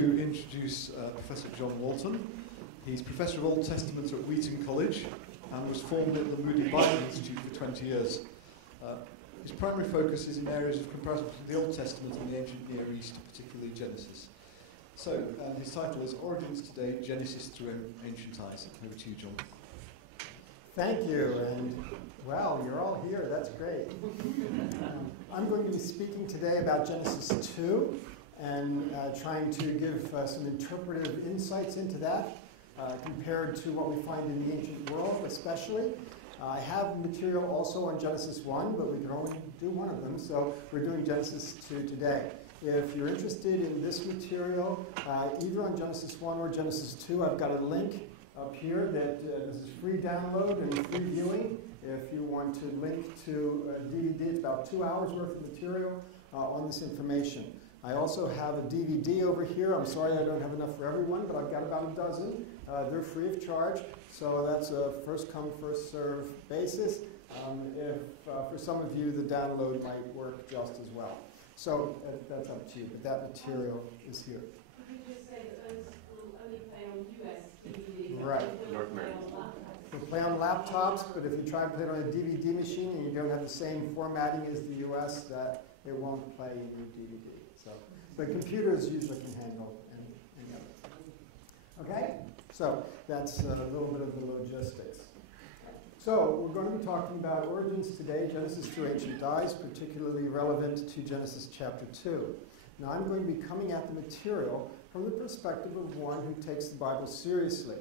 To introduce Professor John Walton. He's Professor of Old Testament at Wheaton College and was formed at the Moody Bible Institute for 20 years. His primary focus is in areas of comparison between the Old Testament and the ancient Near East, particularly Genesis. So, his title is Origins Today, Genesis Through Ancient Eyes. Over to you, John. Thank you, and well, you're all here, that's great. I'm going to be speaking today about Genesis 2 and trying to give some interpretive insights into that compared to what we find in the ancient world especially. I have material also on Genesis 1, but we can only do one of them, so we're doing Genesis 2 today. If you're interested in this material, either on Genesis 1 or Genesis 2, I've got a link up here that this is free download and free viewing. If you want to link to a DVD, it's about 2 hours worth of material on this information. I also have a DVD over here. I'm sorry I don't have enough for everyone, but I've got about a dozen. They're free of charge, so that's a first come, first serve basis. If for some of you, the download might work just as well. So that's up to you, but that material is here. Could you just say that those will only play on US DVDs? Right. North America. They'll play on laptops, but if you try to play it on a DVD machine and you don't have the same formatting as the US, that it won't play in your DVD. So, but computers usually can handle any of it. Okay? So that's a little bit of the logistics. So we're going to be talking about origins today, Genesis through ancient eyes, particularly relevant to Genesis chapter 2. Now I'm going to be coming at the material from the perspective of one who takes the Bible seriously.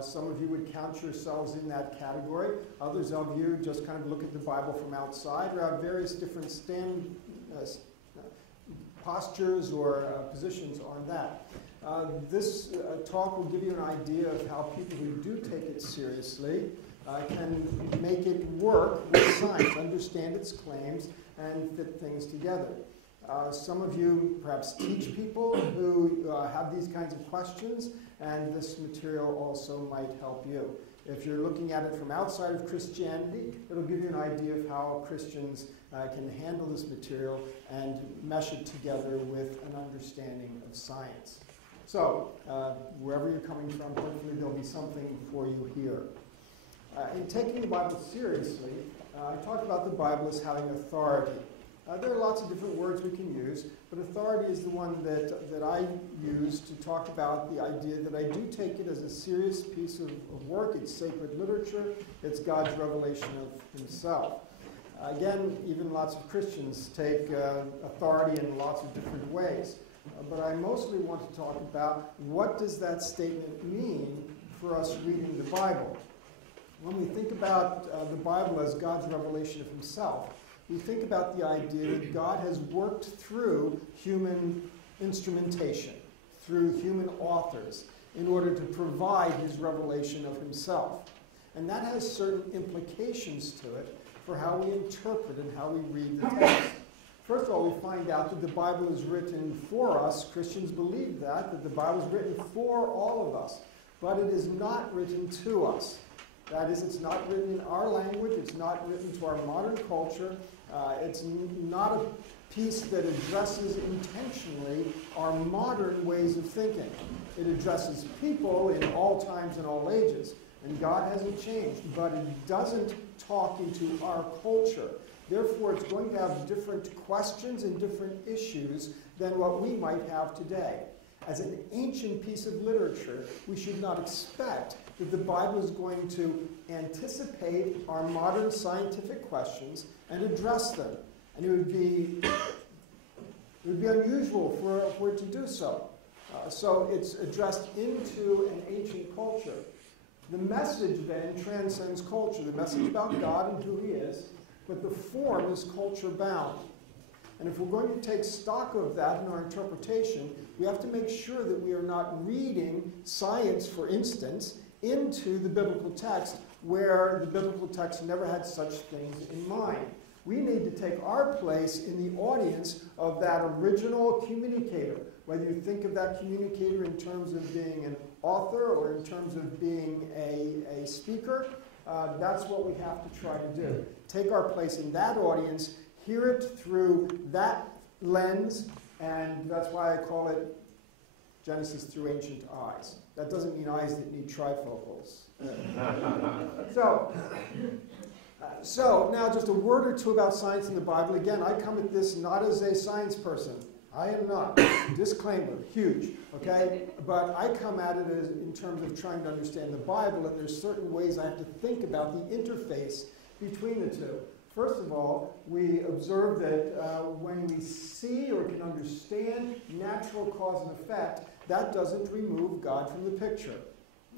Some of you would count yourselves in that category. Others of you just kind of look at the Bible from outside or have various different postures or positions on that. This talk will give you an idea of how people who do take it seriously can make it work with science, understand its claims, and fit things together. Some of you perhaps teach people who have these kinds of questions, and this material also might help you. If you're looking at it from outside of Christianity, it'll give you an idea of how Christians can handle this material and mesh it together with an understanding of science. So, wherever you're coming from, hopefully there'll be something for you here. In taking the Bible seriously, I talk about the Bible as having authority. There are lots of different words we can use, but authority is the one that I use to talk about the idea that I do take it as a serious piece of work. It's sacred literature. It's God's revelation of himself. Again, even lots of Christians take authority in lots of different ways. But I mostly want to talk about what does that statement mean for us reading the Bible. When we think about the Bible as God's revelation of himself, we think about the idea that God has worked through human instrumentation, through human authors, in order to provide his revelation of himself. And that has certain implications to it for how we interpret and how we read the text. First of all, we find out that the Bible is written for us. Christians believe that the Bible is written for all of us. But it is not written to us. That is, it's not written in our language. It's not written to our modern culture. It's not a piece that addresses intentionally our modern ways of thinking. It addresses people in all times and all ages. And God hasn't changed, but it doesn't talk into our culture. Therefore, it's going to have different questions and different issues than what we might have today. As an ancient piece of literature, we should not expect that the Bible is going to anticipate our modern scientific questions and address them. And it would be unusual for it to do so. So it's addressed into an ancient culture. The message then transcends culture, the message about God and who he is, but the form is culture bound. And if we're going to take stock of that in our interpretation, we have to make sure that we are not reading science, for instance, into the biblical text where the biblical text never had such things in mind. We need to take our place in the audience of that original communicator, whether you think of that communicator in terms of being an author or in terms of being a speaker. That's what we have to try to do. Take our place in that audience, hear it through that lens, and that's why I call it Genesis through ancient eyes. That doesn't mean eyes that need trifocals. So now just a word or two about science in the Bible. Again, I come at this not as a science person. I am not. Disclaimer, huge, okay? But I come at it as in terms of trying to understand the Bible, and there's certain ways I have to think about the interface between the two. First of all, we observe that when we see or can understand natural cause and effect, that doesn't remove God from the picture.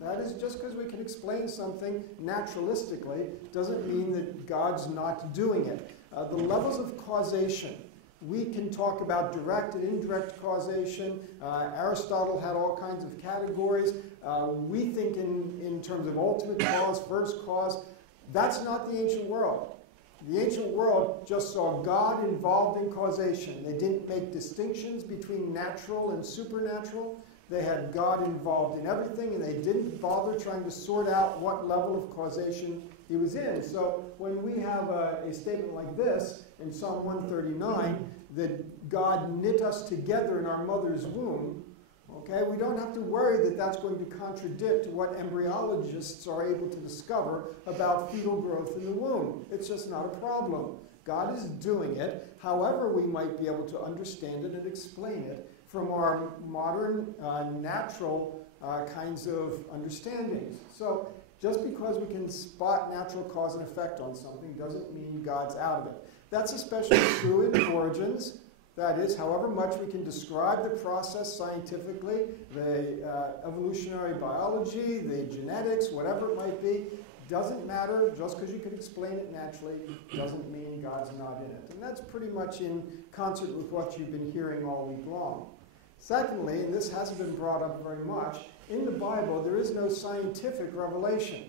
That is, just because we can explain something naturalistically doesn't mean that God's not doing it. The levels of causation, we can talk about direct and indirect causation. Aristotle had all kinds of categories. We think in terms of ultimate cause, first cause. That's not the ancient world. The ancient world just saw God involved in causation. They didn't make distinctions between natural and supernatural. They had God involved in everything, and they didn't bother trying to sort out what level of causation he was in. So when we have a statement like this in Psalm 139, that God knit us together in our mother's womb, okay, we don't have to worry that that's going to contradict what embryologists are able to discover about fetal growth in the womb. It's just not a problem. God is doing it, however we might be able to understand it and explain it from our modern, natural kinds of understandings. So just because we can spot natural cause and effect on something doesn't mean God's out of it. That's especially true in origins. That is, however much we can describe the process scientifically, the evolutionary biology, the genetics, whatever it might be, doesn't matter. Just because you can explain it naturally doesn't mean God's not in it. And that's pretty much in concert with what you've been hearing all week long. Secondly, and this hasn't been brought up very much, in the Bible there is no scientific revelation.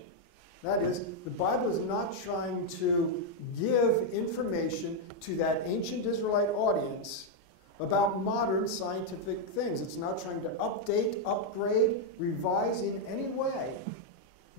That is, the Bible is not trying to give information to that ancient Israelite audience about modern scientific things. It's not trying to update, upgrade, revise in any way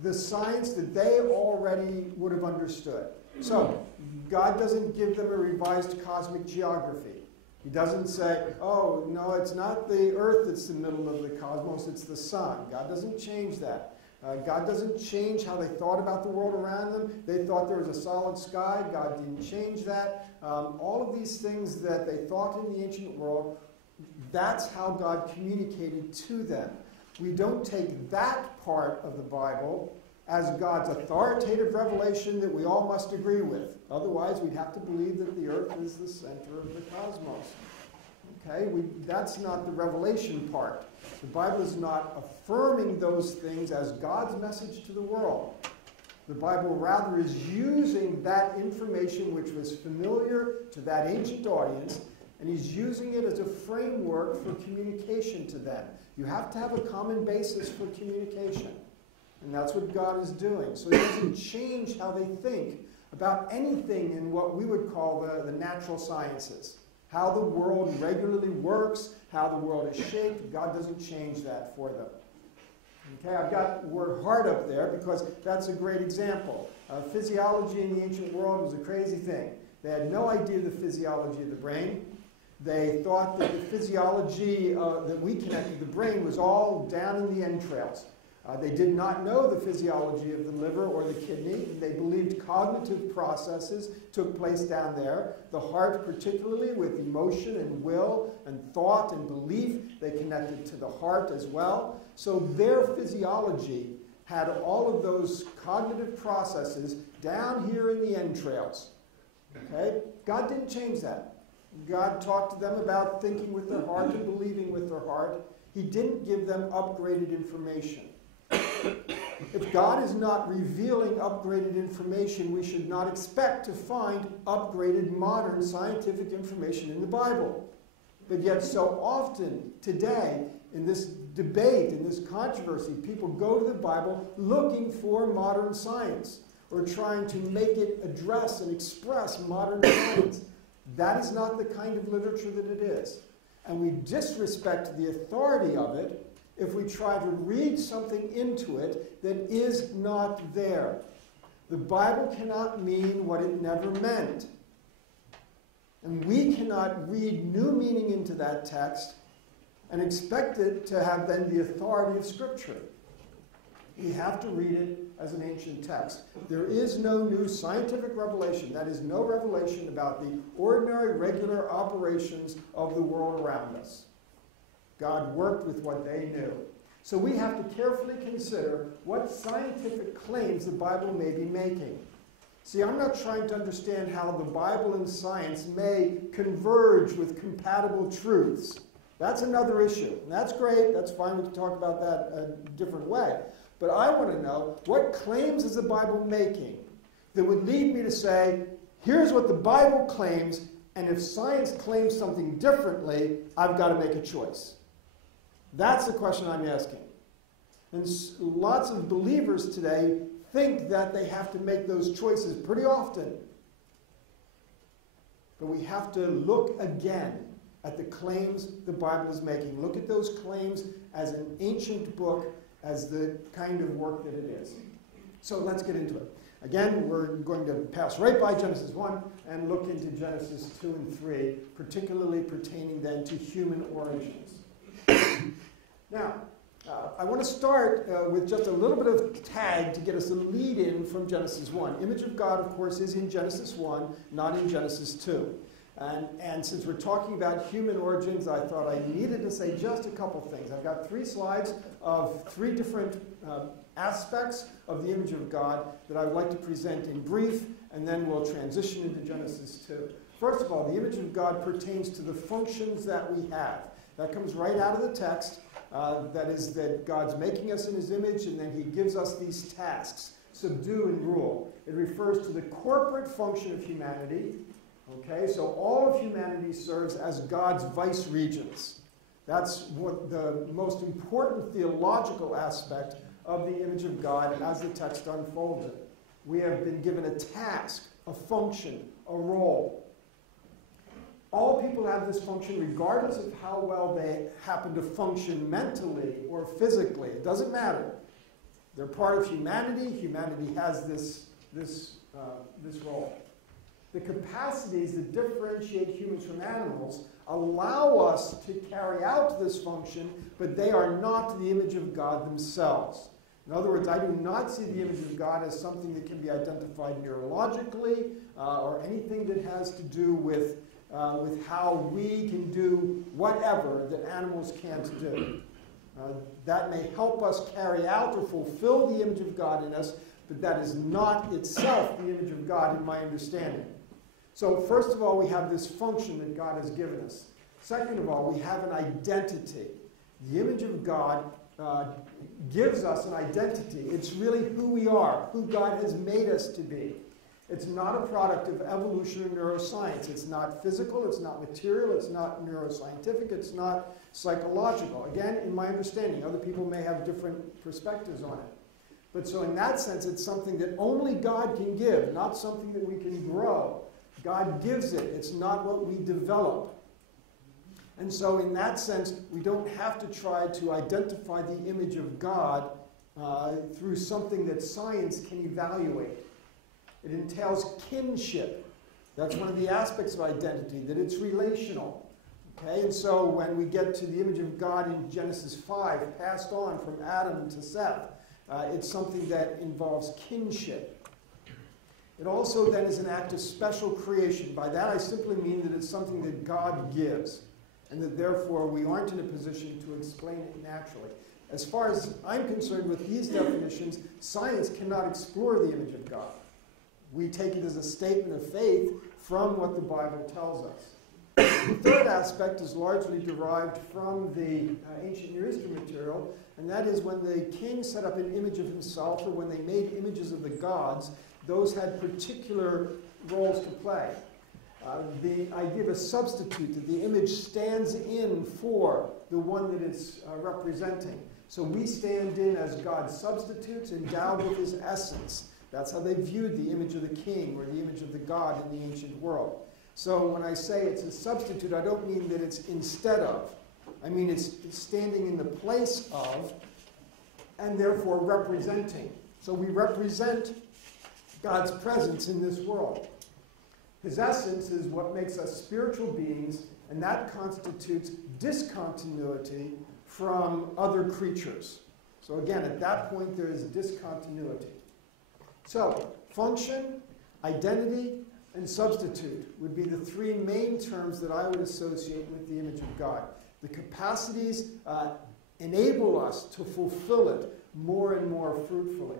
the science that they already would have understood. So, God doesn't give them a revised cosmic geography. He doesn't say, oh, no, it's not the earth that's the middle of the cosmos, it's the sun. God doesn't change that. God doesn't change how they thought about the world around them. They thought there was a solid sky. God didn't change that. All of these things that they thought in the ancient world, that's how God communicated to them. We don't take that part of the Bible as God's authoritative revelation that we all must agree with. Otherwise, we'd have to believe that the earth is the center of the cosmos. Okay, that's not the revelation part. The Bible is not affirming those things as God's message to the world. The Bible rather is using that information which was familiar to that ancient audience, and he's using it as a framework for communication to them. You have to have a common basis for communication. And that's what God is doing. So he doesn't change how they think about anything in what we would call the natural sciences. How the world regularly works, how the world is shaped. God doesn't change that for them. Okay, I've got the word heart up there because that's a great example. Physiology in the ancient world was a crazy thing. They had no idea the physiology of the brain. They thought that the physiology that we connected to the brain was all down in the entrails. They did not know the physiology of the liver or the kidney. They believed cognitive processes took place down there. The heart, particularly with emotion and will and thought and belief, they connected to the heart as well. So their physiology had all of those cognitive processes down here in the entrails. Okay? God didn't change that. God talked to them about thinking with their heart and believing with their heart. He didn't give them upgraded information. If God is not revealing upgraded information, we should not expect to find upgraded modern scientific information in the Bible. But yet so often today, in this debate, in this controversy, people go to the Bible looking for modern science or trying to make it address and express modern science. That is not the kind of literature that it is. And we disrespect the authority of it if we try to read something into it that is not there. The Bible cannot mean what it never meant. And we cannot read new meaning into that text and expect it to have then the authority of Scripture. We have to read it as an ancient text. There is no new scientific revelation. That is no revelation about the ordinary, regular operations of the world around us. God worked with what they knew. So we have to carefully consider what scientific claims the Bible may be making. See, I'm not trying to understand how the Bible and science may converge with compatible truths. That's another issue. And that's great. That's fine. We can talk about that a different way. But I want to know, what claims is the Bible making that would lead me to say, here's what the Bible claims, and if science claims something differently, I've got to make a choice. That's the question I'm asking. And lots of believers today think that they have to make those choices pretty often. But we have to look again at the claims the Bible is making. Look at those claims as an ancient book, as the kind of work that it is. So let's get into it. Again, we're going to pass right by Genesis 1 and look into Genesis 2 and 3, particularly pertaining then to human origins. Now, I want to start with just a little bit of tag to get us a lead-in from Genesis 1. Image of God, of course, is in Genesis 1, not in Genesis 2. And since we're talking about human origins, I thought I needed to say just a couple things. I've got 3 slides of 3 different aspects of the image of God that I would like to present in brief, and then we'll transition into Genesis 2. First of all, the image of God pertains to the functions that we have. That comes right out of the text. That is that God's making us in his image, and then he gives us these tasks: subdue and rule. It refers to the corporate function of humanity. Okay, so all of humanity serves as God's vice-regents. That's what the most important theological aspect of the image of God as the text unfolds it. We have been given a task, a function, a role. All people have this function regardless of how well they happen to function mentally or physically. It doesn't matter. They're part of humanity. Humanity has this role. The capacities that differentiate humans from animals allow us to carry out this function, but they are not the image of God themselves. In other words, I do not see the image of God as something that can be identified neurologically or anything that has to do with how we can do whatever that animals can't do. That may help us carry out or fulfill the image of God in us, but that is not itself the image of God in my understanding. So first of all, we have this function that God has given us. Second of all, we have an identity. The image of God gives us an identity. It's really who we are, who God has made us to be. It's not a product of evolution or neuroscience. It's not physical, it's not material, it's not neuroscientific, it's not psychological. Again, in my understanding, other people may have different perspectives on it. But so in that sense, it's something that only God can give, not something that we can grow. God gives it. It's not what we develop. And so in that sense, we don't have to try to identify the image of God through something that science can evaluate. It entails kinship. That's one of the aspects of identity, that it's relational. Okay? And so when we get to the image of God in Genesis 5, passed on from Adam to Seth, it's something that involves kinship. It also then is an act of special creation. By that I simply mean that it's something that God gives, and that therefore we aren't in a position to explain it naturally. As far as I'm concerned with these definitions, science cannot explore the image of God. We take it as a statement of faith from what the Bible tells us. The third aspect is largely derived from the ancient Near Eastern material, and that is when the king set up an image of himself, or when they made images of the gods, those had particular roles to play. The idea of a substitute, that the image stands in for the one that it's representing. So we stand in as God's substitutes, endowed with his essence. That's how they viewed the image of the king or the image of the god in the ancient world. So when I say it's a substitute, I don't mean that it's instead of. I mean it's standing in the place of, and therefore representing. So we represent God's presence in this world. His essence is what makes us spiritual beings and that constitutes discontinuity from other creatures. So again, at that point, there is discontinuity. So function, identity, and substitute would be the three main terms that I would associate with the image of God. The capacities enable us to fulfill it more and more fruitfully.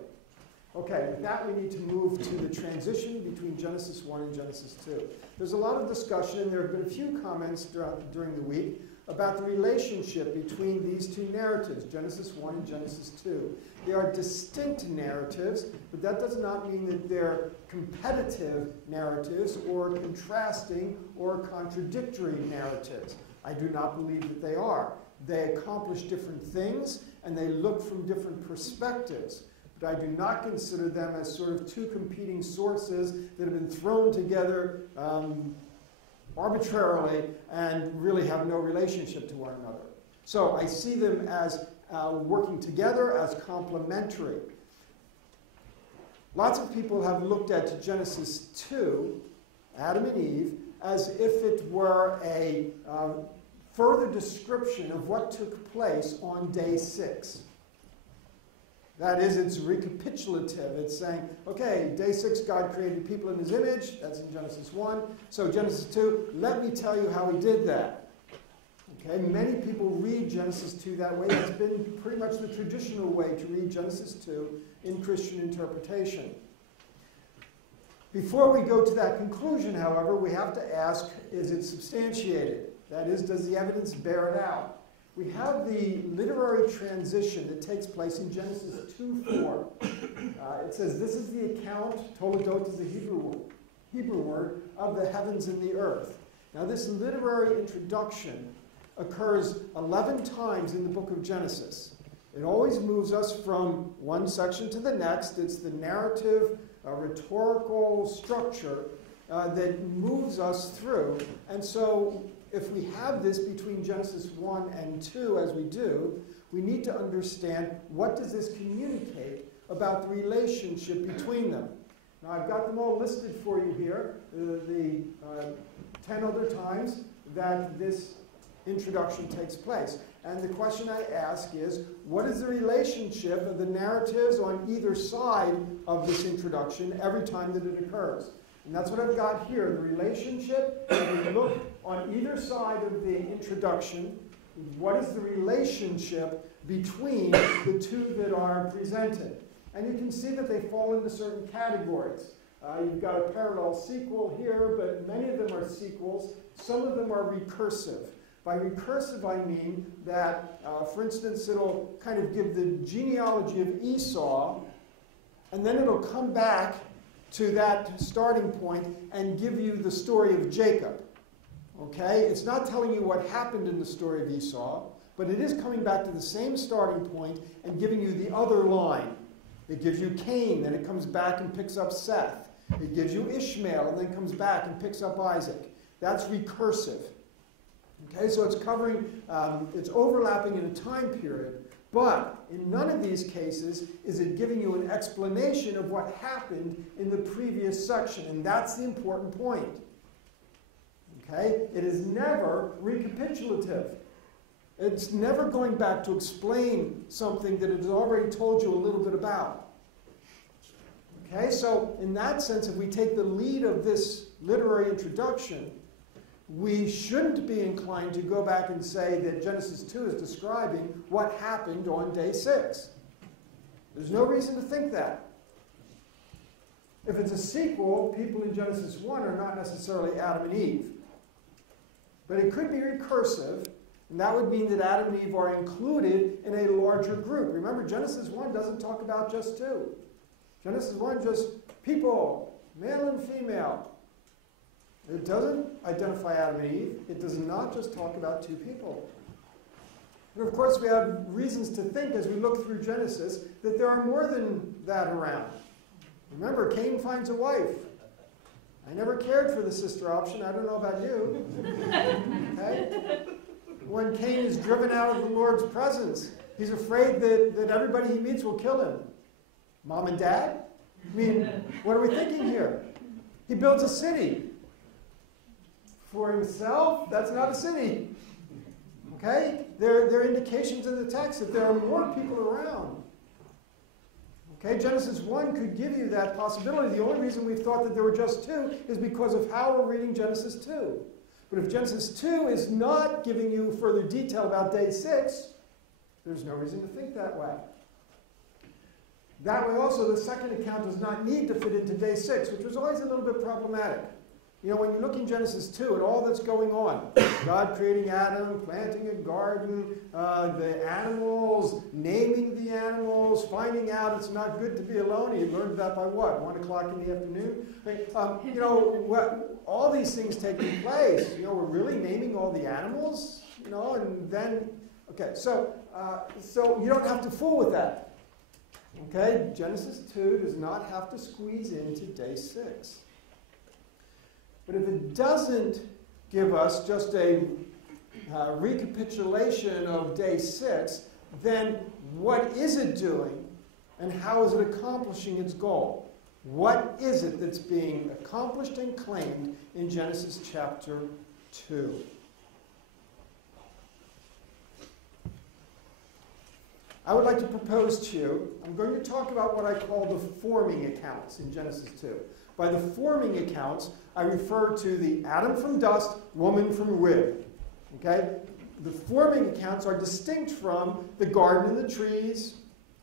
Okay, with that we need to move to the transition between Genesis 1 and Genesis 2. There's a lot of discussion, and there have been a few comments during the week about the relationship between these two narratives, Genesis 1 and Genesis 2. They are distinct narratives, but that does not mean that they're competitive narratives or contrasting or contradictory narratives. I do not believe that they are. They accomplish different things, and they look from different perspectives. But I do not consider them as sort of two competing sources that have been thrown together arbitrarily and really have no relationship to one another. So I see them as working together, as complementary. Lots of people have looked at Genesis 2, Adam and Eve, as if it were a further description of what took place on day 6. That is, it's recapitulative. It's saying, okay, day 6, God created people in his image. That's in Genesis 1. So Genesis 2, let me tell you how he did that. Okay, many people read Genesis 2 that way. That's been pretty much the traditional way to read Genesis 2 in Christian interpretation. Before we go to that conclusion, however, we have to ask, is it substantiated? That is, does the evidence bear it out? We have the literary transition that takes place in Genesis 2:4. It says, this is the account, toledot is the Hebrew word, of the heavens and the earth. Now this literary introduction occurs 11 times in the book of Genesis. It always moves us from one section to the next. It's the narrative, rhetorical structure that moves us through. And so if we have this between Genesis 1 and 2, as we do, we need to understand what does this communicate about the relationship between them. Now, I've got them all listed for you here, the 10 other times that this introduction takes place. And the question I ask is, what is the relationship of the narratives on either side of this introduction every time that it occurs? And that's what I've got here, the relationship. When we look on either side of the introduction, what is the relationship between the two that are presented? And you can see that they fall into certain categories. You've got a parallel sequel here, but many of them are sequels. Some of them are recursive. By recursive, I mean that, for instance, it'll kind of give the genealogy of Esau, and then it'll come back to that starting point and give you the story of Jacob. Okay? It's not telling you what happened in the story of Esau, but it is coming back to the same starting point and giving you the other line. It gives you Cain, then it comes back and picks up Seth. It gives you Ishmael, and then comes back and picks up Isaac. That's recursive. Okay, so it's covering, it's overlapping in a time period, but in none of these cases is it giving you an explanation of what happened in the previous section, and that's the important point. Okay, it is never recapitulative. It's never going back to explain something that it has already told you a little bit about. Okay, so in that sense, if we take the lead of this literary introduction, we shouldn't be inclined to go back and say that Genesis 2 is describing what happened on day 6. There's no reason to think that. If it's a sequel, people in Genesis 1 are not necessarily Adam and Eve. But it could be recursive, and that would mean that Adam and Eve are included in a larger group. Remember, Genesis 1 doesn't talk about just two. Genesis 1 just people, male and female. It doesn't identify Adam and Eve. It does not just talk about two people. And of course, we have reasons to think as we look through Genesis that there are more than that around. Remember, Cain finds a wife. I never cared for the sister option. I don't know about you. Okay? When Cain is driven out of the Lord's presence, he's afraid that everybody he meets will kill him. Mom and dad? I mean, what are we thinking here? He builds a city. for himself, that's not a city. Okay? There are indications in the text that there are more people around. Okay? Genesis 1 could give you that possibility. The only reason we've thought that there were just two is because of how we're reading Genesis 2. But if Genesis 2 is not giving you further detail about day 6, there's no reason to think that way. That way also, the second account does not need to fit into day 6, which was always a little bit problematic. You know, when you look in Genesis 2 at all that's going on, God creating Adam, planting a garden, the animals, naming the animals, finding out it's not good to be alone. He learned that by what, 1 o'clock in the afternoon? You know, all these things taking place, you know, we're really naming all the animals, you know, and then, okay, so you don't have to fool with that. Okay, Genesis 2 does not have to squeeze into day 6. But if it doesn't give us just a recapitulation of day 6, then what is it doing and how is it accomplishing its goal? What is it that's being accomplished and claimed in Genesis chapter 2? I would like to propose to you, I'm going to talk about what I call the forming accounts in Genesis 2. By the forming accounts, I refer to the Adam from dust, woman from rib. Okay? The forming accounts are distinct from the garden and the trees,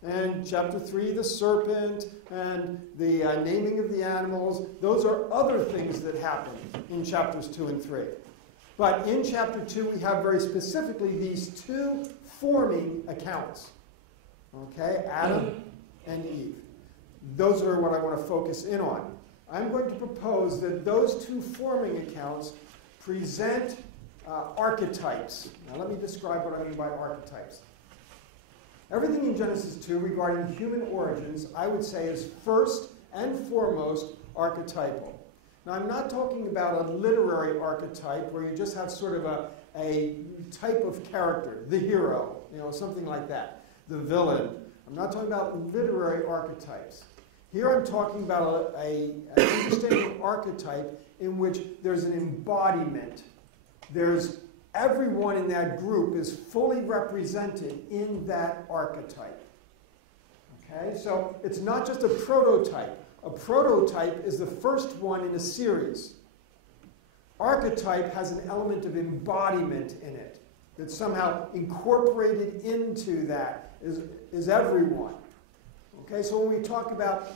and chapter 3, the serpent, and the naming of the animals. Those are other things that happen in chapters 2 and 3. But in chapter 2, we have very specifically these two forming accounts. Okay, Adam and Eve. Those are what I want to focus in on. I'm going to propose that those two forming accounts present archetypes. Now let me describe what I mean by archetypes. Everything in Genesis 2 regarding human origins, I would say, is first and foremost archetypal. Now I'm not talking about a literary archetype where you just have sort of a type of character, the hero, you know, something like that. The villain. I'm not talking about literary archetypes. Here I'm talking about an understanding archetype in which there's an embodiment. There's everyone in that group is fully represented in that archetype. Okay, so it's not just a prototype. A prototype is the first one in a series. Archetype has an element of embodiment in it that's somehow incorporated into that is everyone. Okay, so when we talk about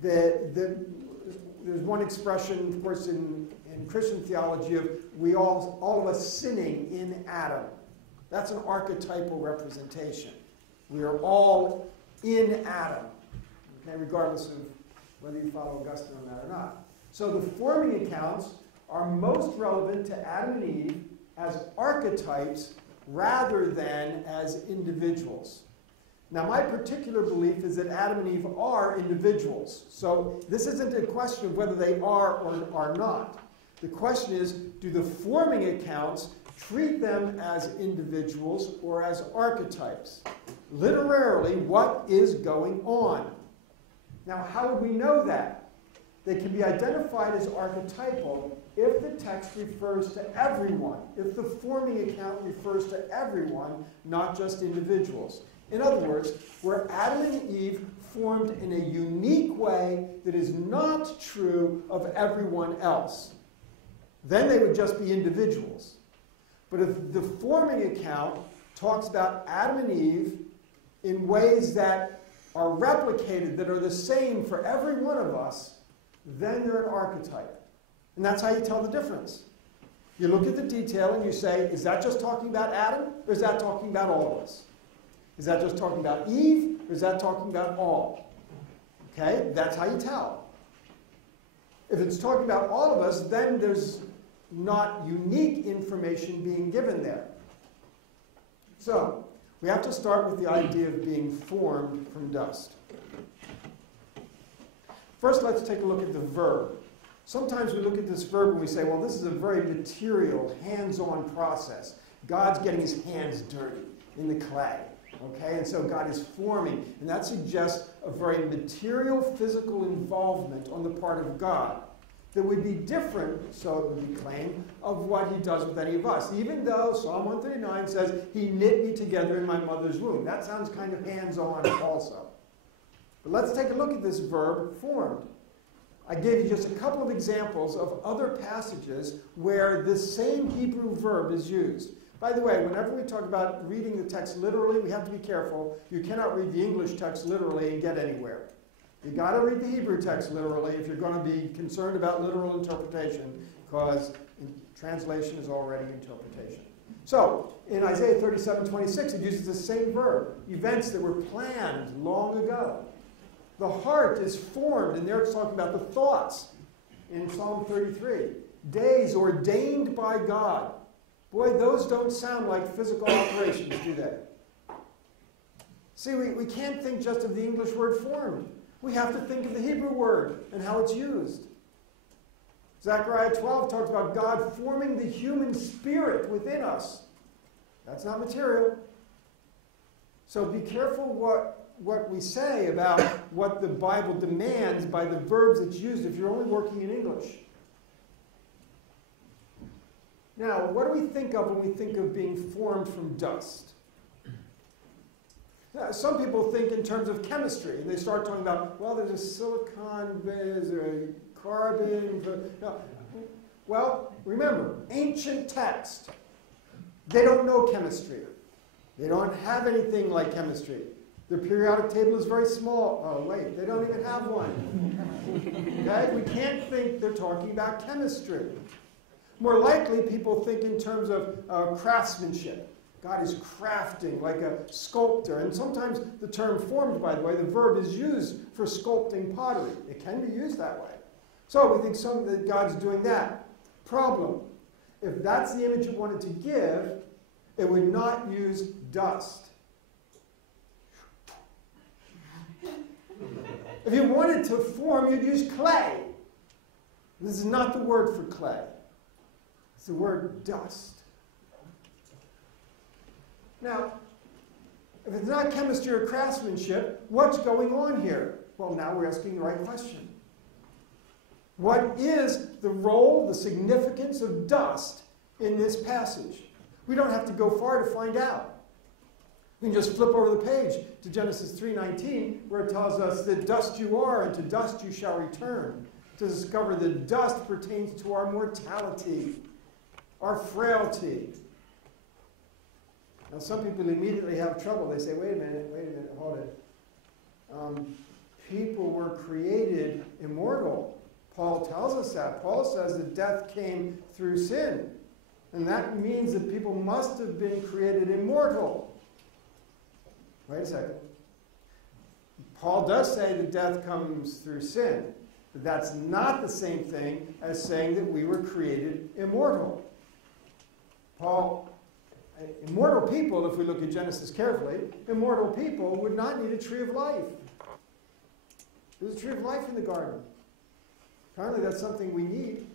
there's one expression, of course, in Christian theology of we all of us sinning in Adam. That's an archetypal representation. We are all in Adam, okay, regardless of whether you follow Augustine on that or not. So the forming accounts are most relevant to Adam and Eve as archetypes rather than as individuals. Now, my particular belief is that Adam and Eve are individuals. So this isn't a question of whether they are or are not. The question is, do the forming accounts treat them as individuals or as archetypes? Literarily, what is going on? Now, how would we know that? They can be identified as archetypal if the text refers to everyone, if the forming account refers to everyone, not just individuals. In other words, where Adam and Eve formed in a unique way that is not true of everyone else, then they would just be individuals. But if the forming account talks about Adam and Eve in ways that are replicated, that are the same for every one of us, then they're an archetype. And that's how you tell the difference. You look at the detail and you say, is that just talking about Adam, or is that talking about all of us? Is that just talking about Eve, or is that talking about all? Okay, that's how you tell. If it's talking about all of us, then there's not unique information being given there. So, we have to start with the idea of being formed from dust. First, let's take a look at the verb. Sometimes we look at this verb and we say, well, this is a very material, hands-on process. God's getting his hands dirty in the clay. Okay, and so God is forming, and that suggests a very material, physical involvement on the part of God. that would be different, so it would be claimed, of what he does with any of us. Even though Psalm 139 says, he knit me together in my mother's womb. That sounds kind of hands-on also. But let's take a look at this verb, formed. I gave you just a couple of examples of other passages where this same Hebrew verb is used. By the way, whenever we talk about reading the text literally, we have to be careful. You cannot read the English text literally and get anywhere. You've got to read the Hebrew text literally if you're going to be concerned about literal interpretation, because translation is already interpretation. So, in Isaiah 37:26, it uses the same verb, events that were planned long ago. The heart is formed, and there it's talking about the thoughts in Psalm 33. Days ordained by God. Boy, those don't sound like physical operations, do they? See, we can't think just of the English word formed. We have to think of the Hebrew word and how it's used. Zechariah 12 talks about God forming the human spirit within us. That's not material. So be careful what we say about what the Bible demands by the verbs it's used if you're only working in English. Now, what do we think of when we think of being formed from dust? Some people think in terms of chemistry, and they start talking about, well, there's a silicon, there's a carbon. No. Well, remember, ancient text, they don't know chemistry. They don't have anything like chemistry. Their periodic table is very small. Oh, wait, they don't even have one. Okay? We can't think they're talking about chemistry. More likely, people think in terms of craftsmanship. God is crafting like a sculptor. And sometimes the term formed, by the way, the verb is used for sculpting pottery. It can be used that way. So we think that God's doing that. Problem. If that's the image you wanted to give, it would not use dust. If you wanted to form, you'd use clay. This is not the word for clay. It's the word dust. Now, if it's not chemistry or craftsmanship, what's going on here? Well, now we're asking the right question. What is the role, the significance of dust in this passage? We don't have to go far to find out. We can just flip over the page to Genesis 3:19, where it tells us that dust you are, and to dust you shall return, to discover that dust pertains to our mortality, our frailty. Now, some people immediately have trouble. They say, wait a minute, hold it. People were created immortal. Paul tells us that. Paul says that death came through sin. And that means that people must have been created immortal. Wait a second. Paul does say that death comes through sin. But that's not the same thing as saying that we were created immortal. Immortal people, if we look at Genesis carefully, immortal people would not need a tree of life. There's a tree of life in the garden. Apparently that's something we need.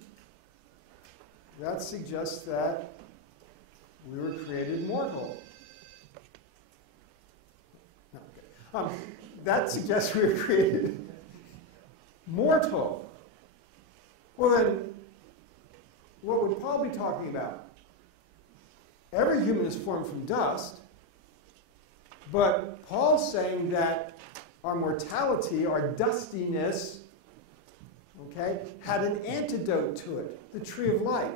That suggests that we were created mortal. No, okay. That suggests we were created mortal. Well then, what would Paul be talking about? Every human is formed from dust, but Paul's saying that our mortality, our dustiness, okay, had an antidote to it, the tree of life.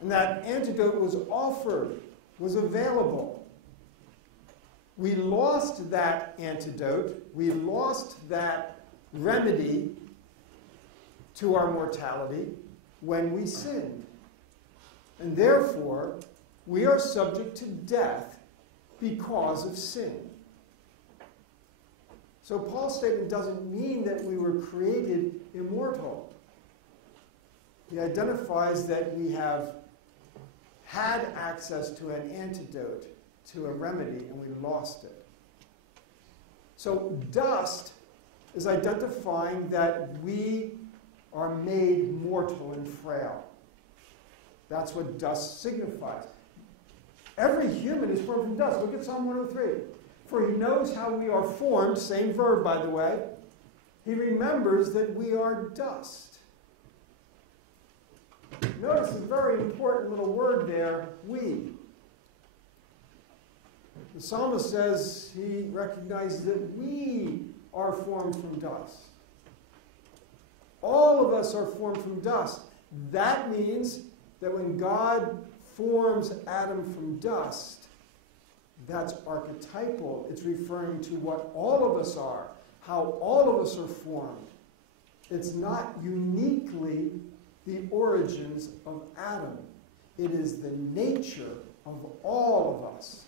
And that antidote was offered, was available. We lost that antidote, we lost that remedy to our mortality when we sinned. And therefore, we are subject to death because of sin. So Paul's statement doesn't mean that we were created immortal. He identifies that we have had access to an antidote, to a remedy, and we lost it. So dust is identifying that we are made mortal and frail. That's what dust signifies. Every human is formed from dust. Look at Psalm 103. For he knows how we are formed, same verb, by the way. He remembers that we are dust. Notice a very important little word there, we. The psalmist says he recognizes that we are formed from dust. All of us are formed from dust. That means that when God forms Adam from dust, that's archetypal. It's referring to what all of us are, how all of us are formed. It's not uniquely the origins of Adam. It is the nature of all of us.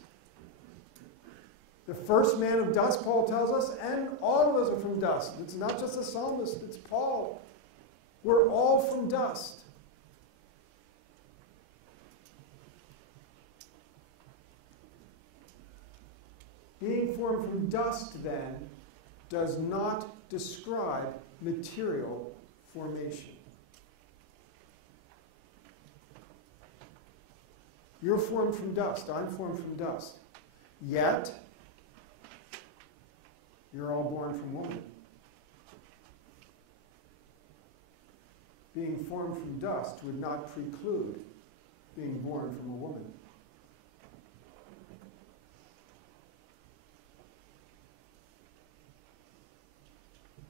The first man of dust, Paul tells us, and all of us are from dust. It's not just the psalmist, it's Paul. We're all from dust. Being formed from dust, then, does not describe material formation. You're formed from dust. I'm formed from dust. Yet, you're all born from woman. Being formed from dust would not preclude being born from a woman.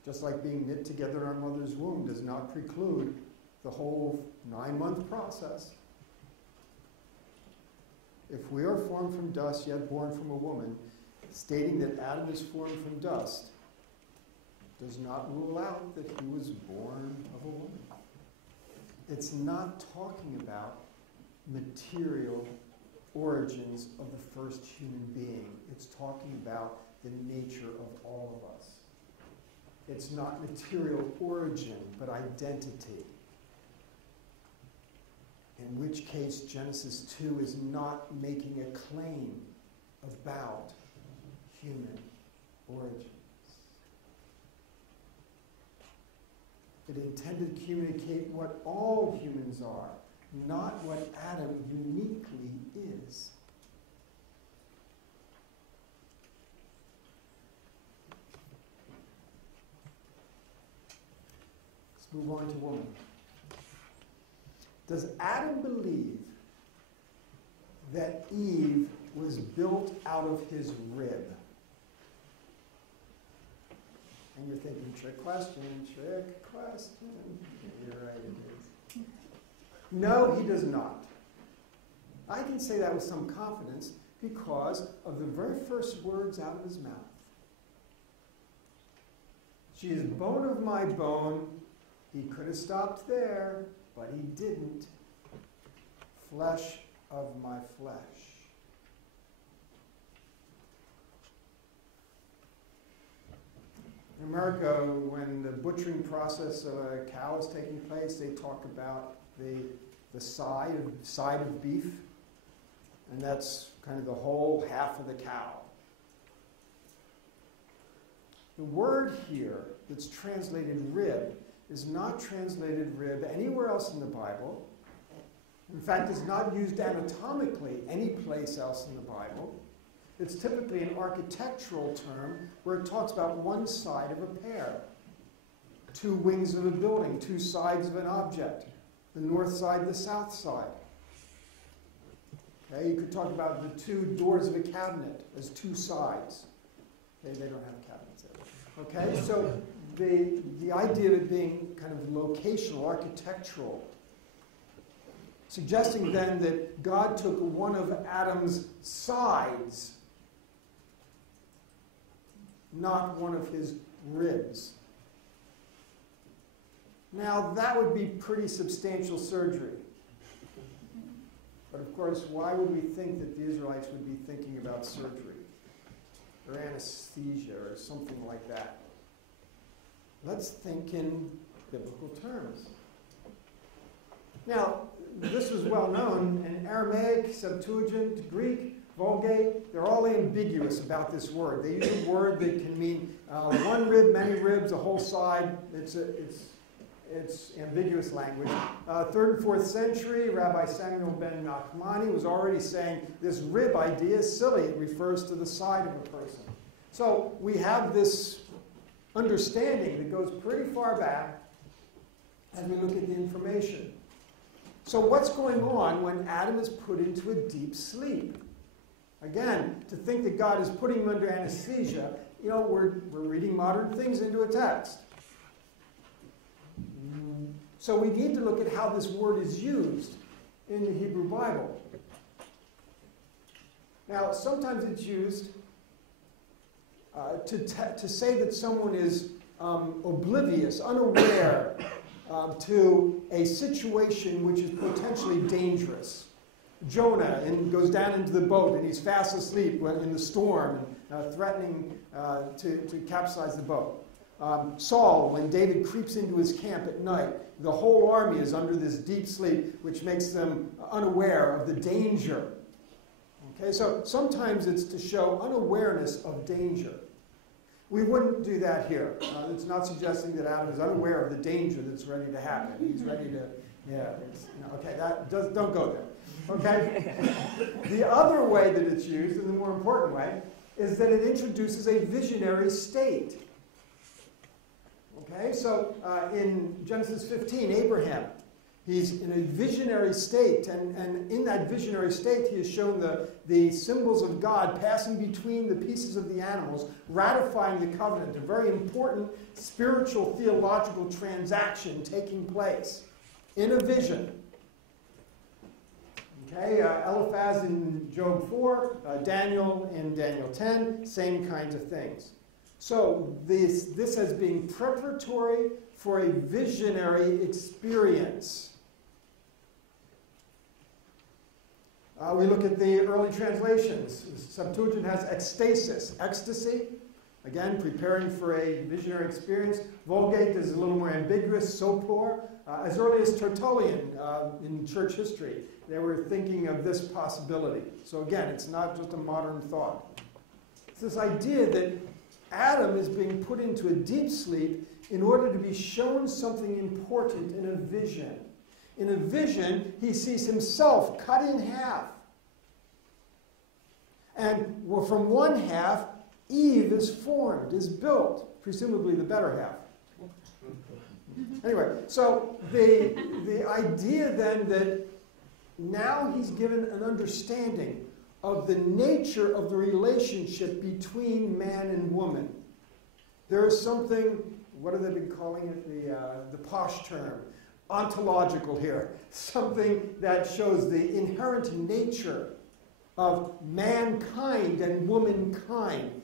Just like being knit together in our mother's womb does not preclude the whole 9-month process. If we are formed from dust, yet born from a woman, stating that Adam is formed from dust does not rule out that he was born of a woman. It's not talking about material origins of the first human being. It's talking about the nature of all of us. It's not material origin, but identity. In which case, Genesis 2 is not making a claim about human origins. It intended to communicate what all humans are, not what Adam uniquely is. Let's move on to woman. Does Adam believe that Eve was built out of his rib? And you're thinking, trick question. You're right, it is. No, he does not. I can say that with some confidence because of the very first words out of his mouth. She is bone of my bone. He could have stopped there, but he didn't. Flesh of my flesh. In America, when the butchering process of a cow is taking place, they talk about the side of beef, and that's kind of the whole half of the cow. The word here that's translated rib is not translated rib anywhere else in the Bible. In fact, it's not used anatomically any place else in the Bible. It's typically an architectural term where it talks about one side of a pear, two wings of a building, two sides of an object, the north side, the south side. Okay, you could talk about the two doors of a cabinet as two sides. Okay, they don't have cabinets there. Okay, so the idea of it being kind of locational, architectural, suggesting then that God took one of Adam's sides, not one of his ribs. Now, that would be pretty substantial surgery. But of course, why would we think that the Israelites would be thinking about surgery or anesthesia or something like that? Let's think in biblical terms. Now, this was well known in Aramaic, Septuagint, Greek, Vulgate. They're all ambiguous about this word. They use a word that can mean one rib, many ribs, a whole side. It's ambiguous language. 3rd and 4th century, Rabbi Samuel ben Nachmani was already saying this rib idea is silly. It refers to the side of a person. So we have this understanding that goes pretty far back as we look at the information. So what's going on when Adam is put into a deep sleep? Again, to think that God is putting him under anesthesia, you know, we're reading modern things into a text. So we need to look at how this word is used in the Hebrew Bible. Now, sometimes it's used to say that someone is oblivious, unaware to a situation which is potentially dangerous. Jonah goes down into the boat and he's fast asleep in the storm, threatening to capsize the boat. Saul, when David creeps into his camp at night, the whole army is under this deep sleep, which makes them unaware of the danger. Okay, so sometimes it's to show unawareness of danger. We wouldn't do that here. It's not suggesting that Adam is unaware of the danger that's ready to happen. He's ready to, okay, don't go there. Okay? The other way that it's used, and the more important way, is that it introduces a visionary state. Okay, so in Genesis 15, Abraham, he's in a visionary state, and in that visionary state he is shown the symbols of God passing between the pieces of the animals, ratifying the covenant, a very important spiritual theological transaction taking place in a vision. Okay, Eliphaz in Job 4, Daniel in Daniel 10, same kinds of things. So this as being preparatory for a visionary experience. We look at the early translations. Septuagint has ecstasis, ecstasy. Again, preparing for a visionary experience. Vulgate is a little more ambiguous, sopor. As early as Tertullian in church history, they were thinking of this possibility. So again, it's not just a modern thought. It's this idea that Adam is being put into a deep sleep in order to be shown something important in a vision. In a vision, he sees himself cut in half. And from one half, Eve is formed, is built, presumably the better half. Anyway, so the idea then that now he's given an understanding of the nature of the relationship between man and woman. There is something, what have they been calling it, the posh term, ontological here. Something that shows the inherent nature of mankind and womankind.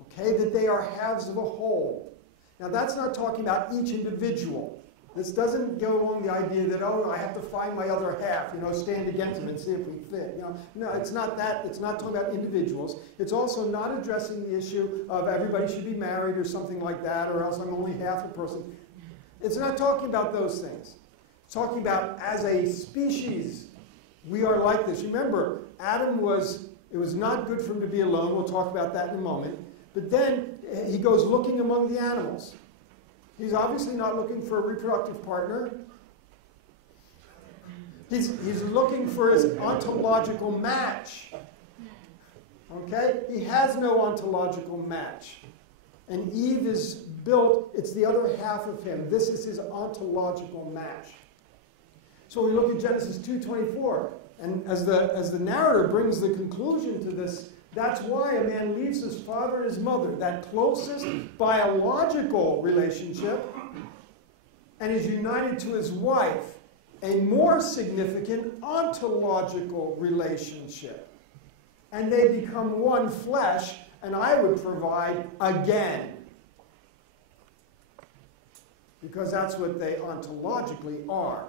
Okay, that they are halves of a whole. Now that's not talking about each individual. This doesn't go along the idea that, oh, I have to find my other half, stand against him and see if we fit. No, it's not that. It's not talking about individuals. It's also not addressing the issue of everybody should be married or something like that, or else I'm only half a person. It's not talking about those things. It's talking about as a species, we are like this. Remember, it was not good for him to be alone. We'll talk about that in a moment. But then he goes looking among the animals. He's obviously not looking for a reproductive partner. He's looking for his ontological match. Okay? He has no ontological match. And Eve is built, it's the other half of him. This is his ontological match. So we look at Genesis 2:24, and as the narrator brings the conclusion to this, that's why a man leaves his father and his mother, that closest biological relationship, and is united to his wife, a more significant ontological relationship. And they become one flesh, and I would provide again. Because that's what they ontologically are.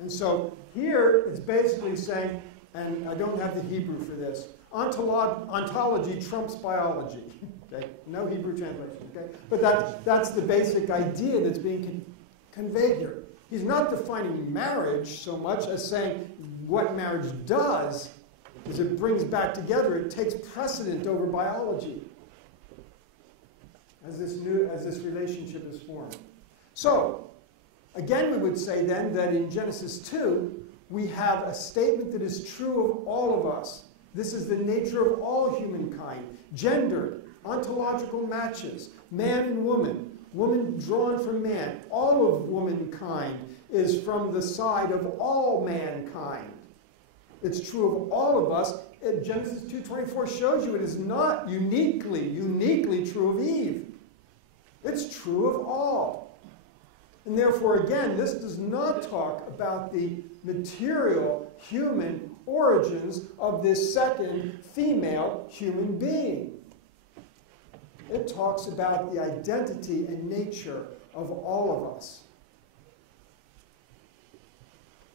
And so here it's basically saying, and I don't have the Hebrew for this, ontology trumps biology. Okay? No Hebrew translation. Okay? But that's the basic idea that's being conveyed here. He's not defining marriage so much as saying what marriage does is it brings back together, it takes precedent over biology as this relationship is formed. So, again, we would say then that in Genesis 2, we have a statement that is true of all of us. This is the nature of all humankind. Gendered, ontological matches, man and woman, woman drawn from man. All of womankind is from the side of all mankind. It's true of all of us. Genesis 2:24 shows you it is not uniquely true of Eve. It's true of all. And therefore, again, this does not talk about the material human origins of this second female human being. It talks about the identity and nature of all of us.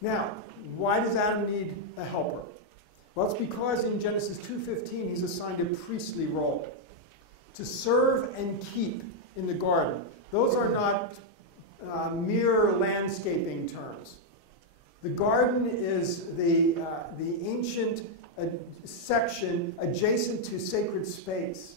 Now, why does Adam need a helper? Well, it's because in Genesis 2:15 he's assigned a priestly role to serve and keep in the garden. Those are not mere landscaping terms. The garden is the ancient section adjacent to sacred space.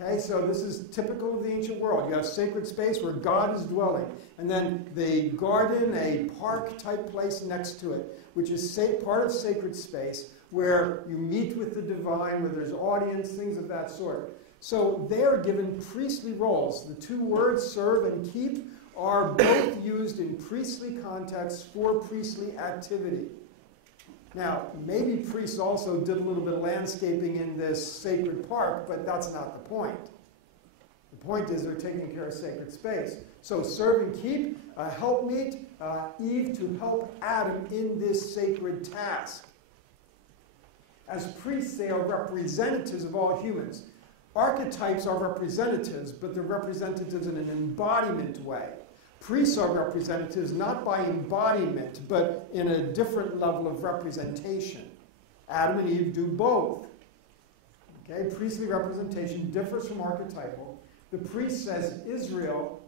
Okay, so this is typical of the ancient world. You have sacred space where God is dwelling, and then the garden, a park-type place next to it, which is part of sacred space where you meet with the divine, where there's audience, things of that sort. So they are given priestly roles. The two words, serve and keep, are both used in priestly contexts for priestly activity. Now, maybe priests also did a little bit of landscaping in this sacred park, but that's not the point. The point is they're taking care of sacred space. So serve and keep, helpmeet, Eve to help Adam in this sacred task. As priests, they are representatives of all humans. Archetypes are representatives, but they're representatives in an embodiment way. Priests are representatives not by embodiment, but in a different level of representation. Adam and Eve do both. Okay, priestly representation differs from archetypal. The priest says Israel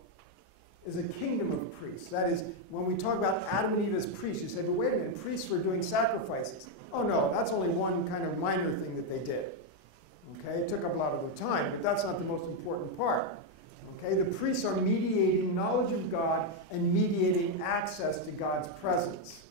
is a kingdom of priests. That is, when we talk about Adam and Eve as priests, you say, but wait a minute, priests were doing sacrifices. Oh no, that's only one kind of minor thing that they did. Okay, it took up a lot of their time, but that's not the most important part. Okay, the priests are mediating knowledge of God and mediating access to God's presence.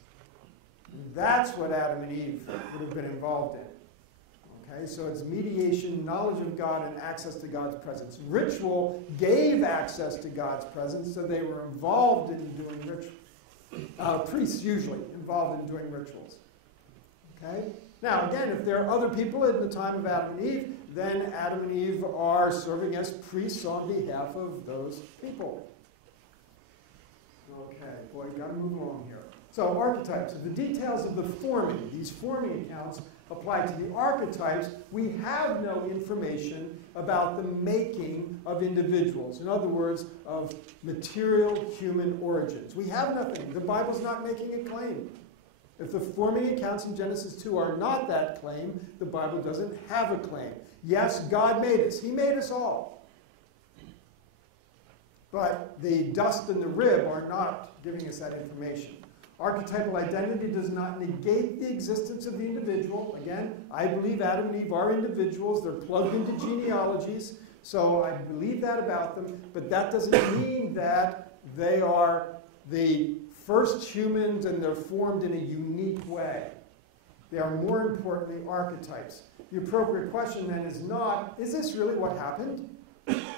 That's what Adam and Eve would have been involved in. Okay, so it's mediation, knowledge of God, and access to God's presence. Ritual gave access to God's presence, so they were involved in doing rituals. Priests usually involved in doing rituals. Okay? Now, again, if there are other people at the time of Adam and Eve, then Adam and Eve are serving as priests on behalf of those people. Okay, boy, got to move along here. So, archetypes. The details of the forming, these forming accounts apply to the archetypes. We have no information about the making of individuals. In other words, of material human origins. We have nothing. The Bible's not making a claim. If the forming accounts in Genesis 2 are not that claim, the Bible doesn't have a claim. Yes, God made us. He made us all. But the dust and the rib are not giving us that information. Archetypal identity does not negate the existence of the individual. Again, I believe Adam and Eve are individuals. They're plugged into genealogies, so I believe that about them. But that doesn't mean that they are the first humans and they're formed in a unique way. They are more importantly archetypes. The appropriate question then is not, is this really what happened?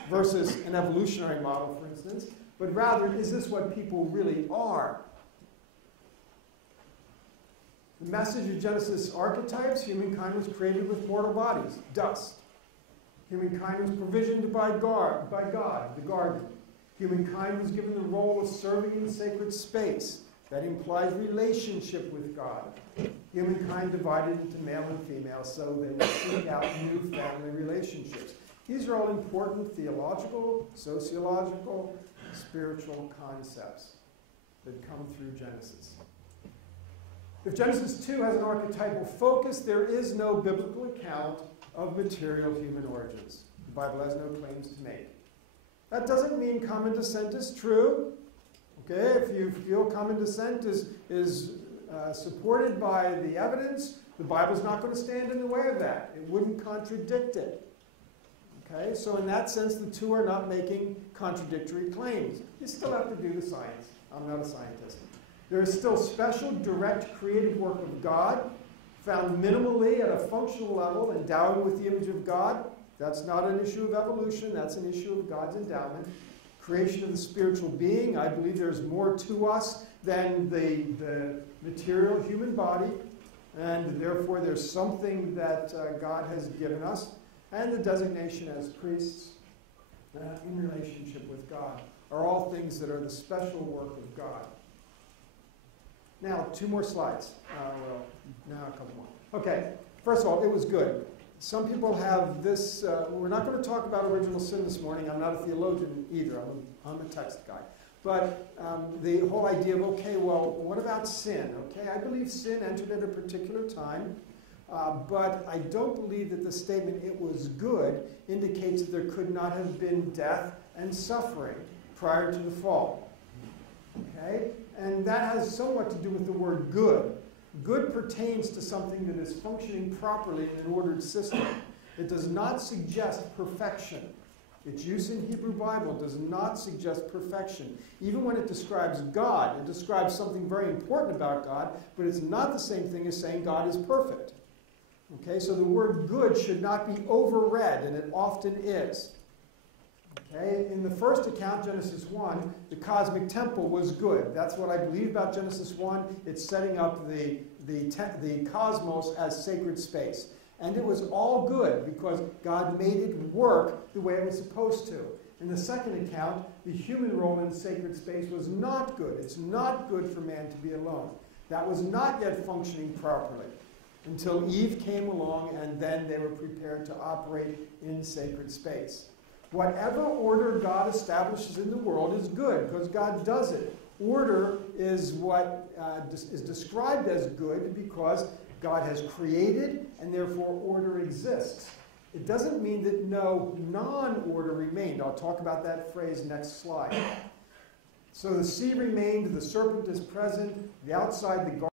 Versus an evolutionary model, for instance. But rather, is this what people really are? The message of Genesis archetypes, humankind was created with mortal bodies, dust. Humankind was provisioned by God, the garden. Humankind was given the role of serving in sacred space. That implies relationship with God. Humankind divided into male and female, so they would seek out new family relationships. These are all important theological, sociological, spiritual concepts that come through Genesis. If Genesis 2 has an archetypal focus, there is no biblical account of material human origins. The Bible has no claims to make. That doesn't mean common descent is true. Okay, if you feel common descent is supported by the evidence, the Bible's not going to stand in the way of that. It wouldn't contradict it. Okay, so in that sense, the two are not making contradictory claims. You still have to do the science. I'm not a scientist. There is still special, direct, creative work of God, found minimally at a functional level, endowing with the image of God. That's not an issue of evolution, that's an issue of God's endowment. Creation of the spiritual being, I believe there's more to us than the material human body, and therefore there's something that God has given us. And the designation as priests in relationship with God are all things that are the special work of God. Now, 2 more slides. Well, now a couple more. Okay, first of all, it was good. Some people have this, we're not going to talk about original sin this morning. I'm not a theologian either. I'm a text guy. But the whole idea of, okay, well, what about sin? Okay, I believe sin entered at a particular time, but I don't believe that the statement, it was good, indicates that there could not have been death and suffering prior to the fall. Okay? And that has somewhat to do with the word good. Good pertains to something that is functioning properly in an ordered system. It does not suggest perfection. Its use in Hebrew Bible does not suggest perfection. Even when it describes God, it describes something very important about God, but it's not the same thing as saying God is perfect. Okay, so the word good should not be overread, and it often is. Okay, in the first account, Genesis 1, the cosmic temple was good. That's what I believe about Genesis 1. It's setting up the cosmos as sacred space. And it was all good because God made it work the way it was supposed to. In the second account, the human role in sacred space was not good. It's not good for man to be alone. That was not yet functioning properly until Eve came along, and then they were prepared to operate in sacred space. Whatever order God establishes in the world is good because God does it. Order is what is described as good because God has created, and therefore order exists. It doesn't mean that no non-order remained. I'll talk about that phrase next slide. So the sea remained, the serpent is present, the outside, the garden.